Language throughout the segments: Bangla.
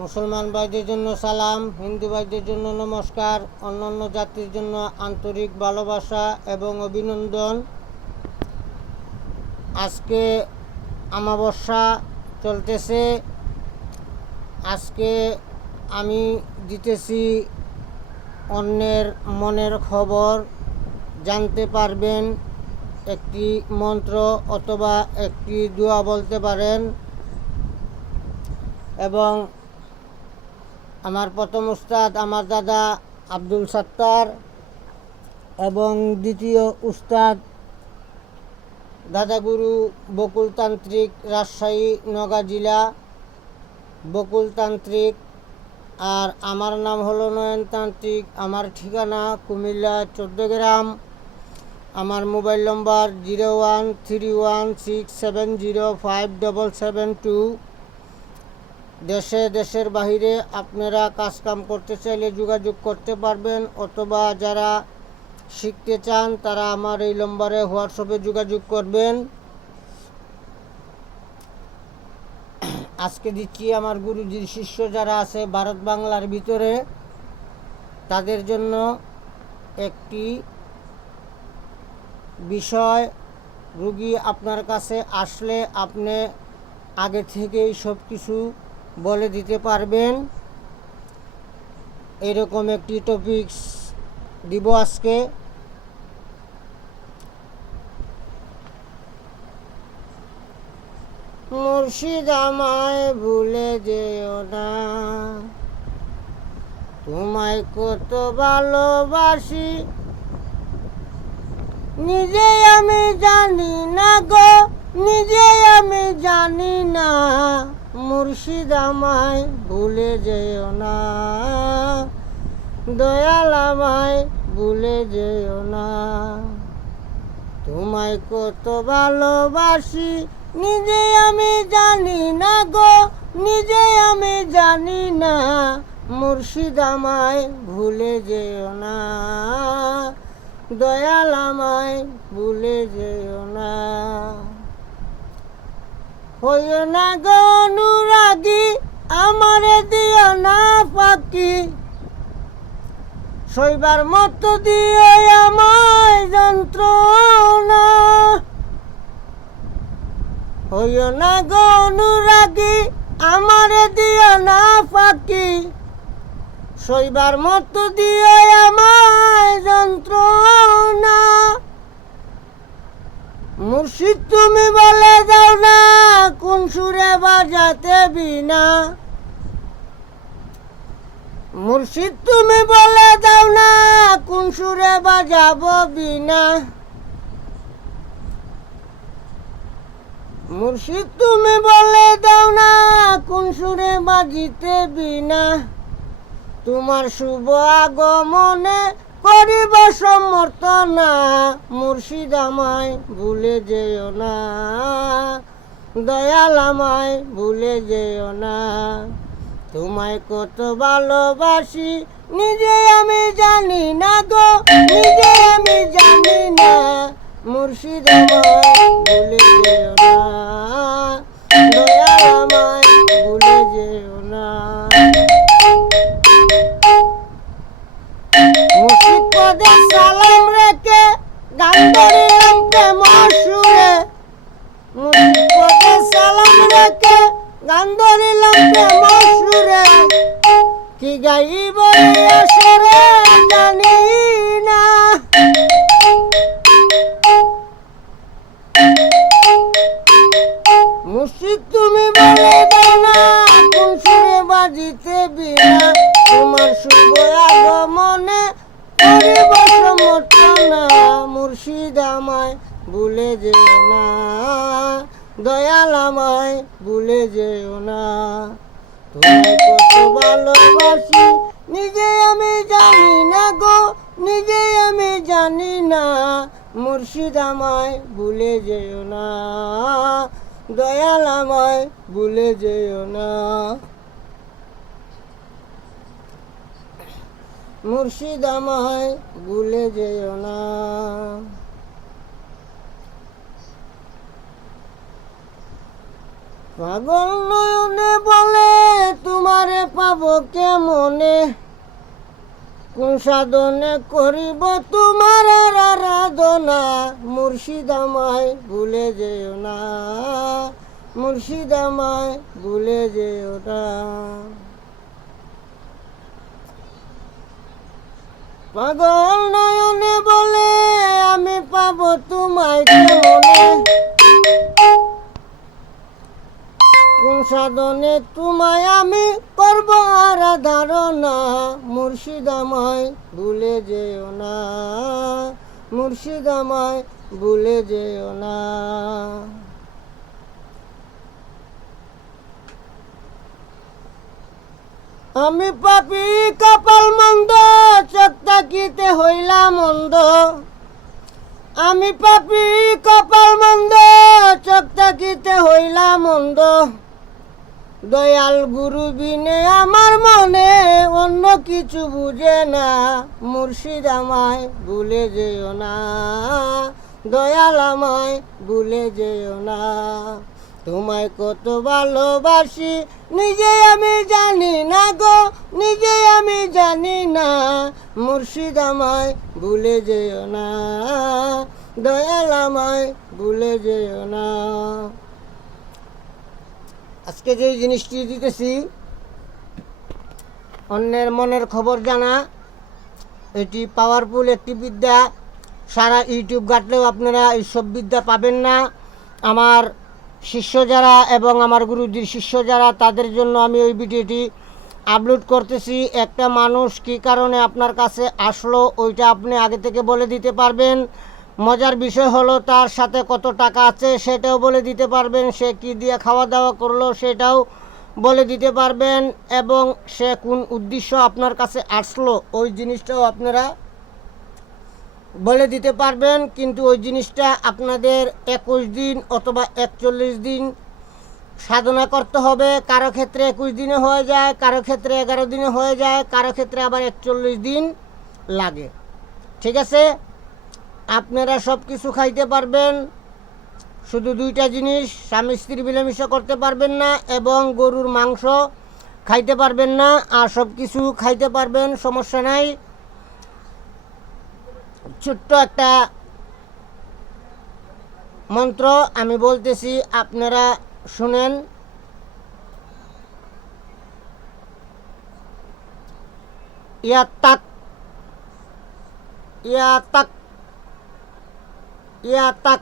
মুসলমান ভাইদের জন্য সালাম, হিন্দু ভাইদের জন্য নমস্কার, অন্যান্য জাতির জন্য আন্তরিক ভালোবাসা এবং অভিনন্দন। আজকে অমাবস্যা চলতেছে। আজকে আমি দিতেছি অন্যের মনের খবর। জানতে পারবেন একটি মন্ত্র অথবা একটি দোয়া বলতে পারেন। এবং আমার প্রথম উস্তাদ আমার দাদা আব্দুল সত্তার এবং দ্বিতীয় উস্তাদ দাদাগুরু বকুলতান্ত্রিক, রাজশাহী নওগাঁ জেলা বকুলতান্ত্রিক। আর আমার নাম হলো নয়নতান্ত্রিক। আমার ঠিকানা কুমিল্লা 14 গ্রাম। আমার মোবাইল নম্বর 013167057772। দেশের বাহিরে আপনারা কাজকাম করতে চাইলে যোগাযোগ করতে পারবেন, অথবা যারা শিখতে চান তারা আমার এই নম্বরে হোয়াটসঅ্যাপে যোগাযোগ করবেন। আজকে দিচ্ছি আমার গুরুজির শিষ্য যারা আছে ভারত বাংলার ভিতরে, তাদের জন্য একটি বিষয়। রুগী আপনার কাছে আসলে আপনি আগে থেকেই সব কিছু বলে দিতে পারবেন, এরকম একটি টপিকস দিব আজকে। মুর্শিদ আমায় ভুলে যেও না, তোমায় কত ভালোবাসি, নিজে আমি জানি না গো, নিজে আমি জানি না। মুর্শিদ আমায় ভুলে যেও না, দয়াল আমায় ভুলে যেও না। তোমায় কত ভালোবাসি, নিজে আমি জানি না গো, নিজে আমি জানি না। মুর্শিদ আমায় ভুলে যেও না, দয়াল আমায় ভুলে যেও না। হইও না গো অনুরাগী, আমারে দিও না ফাঁকি, সইবার মতো দিও আমায় যন্ত্রণা। হইও না গো অনুরাগী, আমারে দিও না ফাঁকি, সইবার মতো দিও আমায় যন্ত্রণা। মুর্শিদ তুমি বলে দাও না, কোন সুরে বাজাতে বিনা। মুর্শিদ তুমি বলে দাও না, কোন সুরে বাজাবো বিনা। মুর্শিদ তুমি বলে দাও না, কোন সুরে বাজিতে বিনা। তোমার শুভ আগমনে করিব সমর্থনা। মুর্শিদ আমায় ভুলে যেও না, দয়াল আমায় ভুলে যেও না। তোমায় কত ভালোবাসি, নিজে আমি জানি না গো, নিজে আমি জানি না। মুর্শিদ আমায় ভুলে যেও না, দয়াল আমায় ভুলে যেও না। মুর্শিদ পদে সালাম রেখে গান ধরিলাম প্রেম সুরে। মুর্শিদ পদে সালাম রেখে গান ধরিলাম প্রেম সুরে। কি গাইব আসরে জানি না। মুর্শিদ তুমি বলে দাও না, কোন সুরে বাজিতে বিনা। তোমার শুভ আগমনে করিব সমর্থনা। মুর্শিদ আমায় ভুলে যেও না, দয়াল আমায় ভুলে যেও না। তোমায় কত ভালোবাসি, নিজে আমি জানি না গো, নিজে আমি জানি না। মুর্শিদ আমায় ভুলে যেও না, দয়াল আমায় ভুলে যেও না। মুর্শিদ আমায় ভুলে যেও না। পাগল নয়নে বলে তোমারে কোন সাধনে করিব তোমার আরাধনা, মুর্শিদ আমায় ভুলে যেও না, মুর্শিদ আমায় ভুলে যেও না। পাগল নয়নে বলে আমি পাবো তোমায় কেমনে, কোন সাধনে তোমায় আমি করব আরাধনা, মুর্শিদ আমায় ভুলে যেও না, মুর্শিদ আমায় ভুলে যেও না। আমি পাপী কপাল মন্দ, চোখ তাকিতে হইলাম অন্ধ, আমি পাপী কপাল মন্দ, চোখ তাকিতে হইলাম অন্ধ, দয়াল গুরু বিনে আমার মনে অন্য কিছু বুঝে না, মুর্শিদ আমায় ভুলে যেও না, দয়াল আমায় ভুলে যেও না। তোমায় কত ভালোবাসি নিজে আমি জানি না গো, নিজে আমি জানি না, মুর্শিদ আমায় ভুলে যেও না, দয়াল আমায় ভুলে যেও না। আজকে যে জিনিসটি দিতেছি, অন্যের মনের খবর জানা, এটি পাওয়ারফুল একটি বিদ্যা। সারা ইউটিউব ঘাটলেও আপনারা এইসব বিদ্যা পাবেন না। আমার শিষ্য যারা এবং আমার গুরুজির শিষ্য যারা, তাদের জন্য আমি ওই ভিডিওটি আপলোড করতেছি। একটা মানুষ কী কারণে আপনার কাছে আসলো ওইটা আপনি আগে থেকে বলে দিতে পারবেন। মজার বিষয় হলো তার সাথে কত টাকা আছে সেটাও বলে দিতে পারবেন, সে কি দিয়ে খাওয়া দাওয়া করলো সেটাও বলে দিতে পারবেন, এবং সে কোন উদ্দেশ্য আপনার কাছে আসলো ওই জিনিসটাও আপনারা বলে দিতে পারবেন। কিন্তু ওই জিনিসটা আপনাদের 21 দিন অথবা 41 দিন সাধনা করতে হবে। কারো ক্ষেত্রে 21 দিনে হয়ে যায়, কারো ক্ষেত্রে 11 দিনে হয়ে যায়, কারো ক্ষেত্রে আবার 41 দিন লাগে। ঠিক আছে, আপনারা সব কিছু খাইতে পারবেন, শুধু দুইটা জিনিস, স্বামী স্ত্রী মিলেমিশে করতে পারবেন না এবং গরুর মাংস খাইতে পারবেন না, আর সব কিছু খাইতে পারবেন, সমস্যা নাই। ছোট্ট একটা মন্ত্র আমি বলতেছি, আপনারা শুনেন। ইয়া তাক, ইয়া তাক, ইয়া তাক,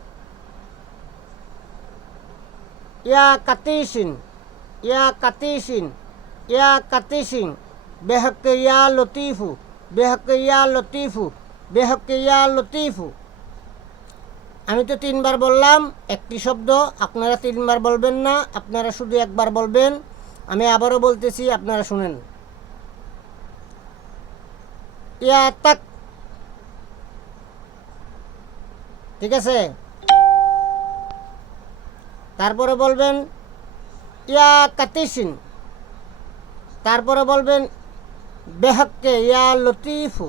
ইয়া কাতিসিন, ইয়া কাতিসিন, ইয়া কাতিসিন, বেহক ইয়া লতিফু, বেহক ইয়া লতিফু, বেহক ইয়া লতিফু। আমি তো 3 বার বললাম একটি শব্দ, আপনারা 3 বার বলবেন না, আপনারা শুধু একবার বলবেন। আমি আবারও বলতেছি, আপনারা শুনেন। ইয়া তাক, ঠিক আছে? তারপরে বলবেন ইয়া কাতিসিন, তারপরে বলবেন বেহক্কে ইয়া লতিফু।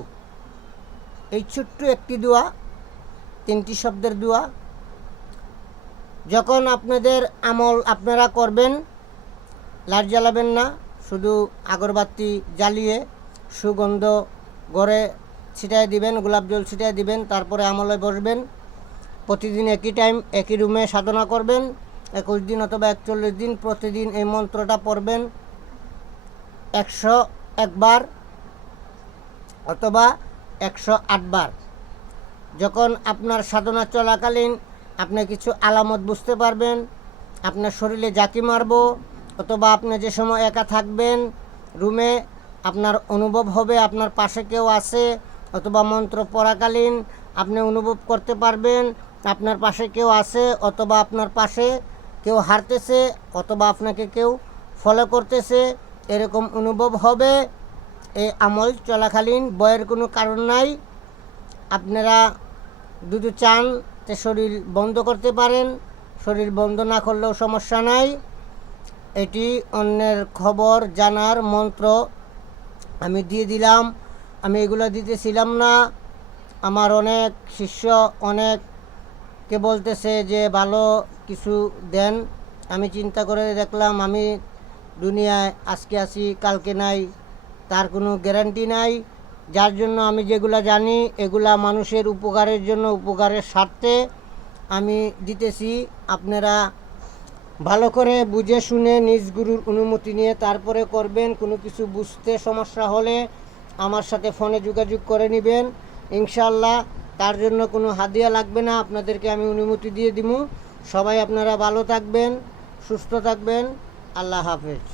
এই ছোট্ট একটি দোয়া, 3টি শব্দের দোয়া। যখন আপনাদের আমল আপনারা করবেন, লাইট জ্বালাবেন না, শুধু আগরবাতি জ্বালিয়ে সুগন্ধ ঘরে ছিটায় দিবেন, গোলাপ জল ছিটায় দিবেন, তারপরে আমলে বসবেন। প্রতিদিন একই টাইম একই রুমে সাধনা করবেন। 21 দিন অথবা 41 দিন প্রতিদিন এই মন্ত্রটা পড়বেন 101 বার অথবা 108 বার। যখন আপনার সাধনা চলাকালীন আপনি কিছু আলামত বুঝতে পারবেন, আপনার শরীরে জাকি মারব, অথবা আপনি যে সময় একা থাকবেন রুমে, আপনার অনুভব হবে আপনার পাশে কেউ আছে, অথবা মন্ত্র পড়াকালীন আপনি অনুভব করতে পারবেন আপনার পাশে কেউ আছে, অথবা আপনার পাশে কেউ হাঁটতেছে, অথবা আপনাকে কেউ ফলো করতেছে, এরকম অনুভব হবে। এই আমল চলাকালীন ভয়ের কোনো কারণ নাই। আপনারা যদি চান যে শরীর বন্ধ করতে পারেন, শরীর বন্ধ না করলেও সমস্যা নাই। এটি অন্যের খবর জানার মন্ত্র আমি দিয়ে দিলাম। আমি এগুলো দিতেছিলাম না। আমার অনেক শিষ্য অনেককে বলতেছে যে ভালো কিছু দেন। আমি চিন্তা করে দেখলাম আমি দুনিয়ায় আজকে আছি কালকে নাই, তার কোনো গ্যারান্টি নাই। যার জন্য আমি যেগুলা জানি এগুলা মানুষের উপকারের জন্য, উপকারের স্বার্থে আমি দিতেছি। আপনারা ভালো করে বুঝে শুনে নিজ গুরুর অনুমতি নিয়ে তারপরে করবেন। কোনো কিছু বুঝতে সমস্যা হলে আমার সাথে ফোনে যোগাযোগ করে নেবেন ইনশাআল্লাহ। তার জন্য কোনো হাদিয়া লাগবে না, আপনাদেরকে আমি অনুমতি দিয়ে দিব। সবাই আপনারা ভালো থাকবেন, সুস্থ থাকবেন। আল্লাহ হাফেজ।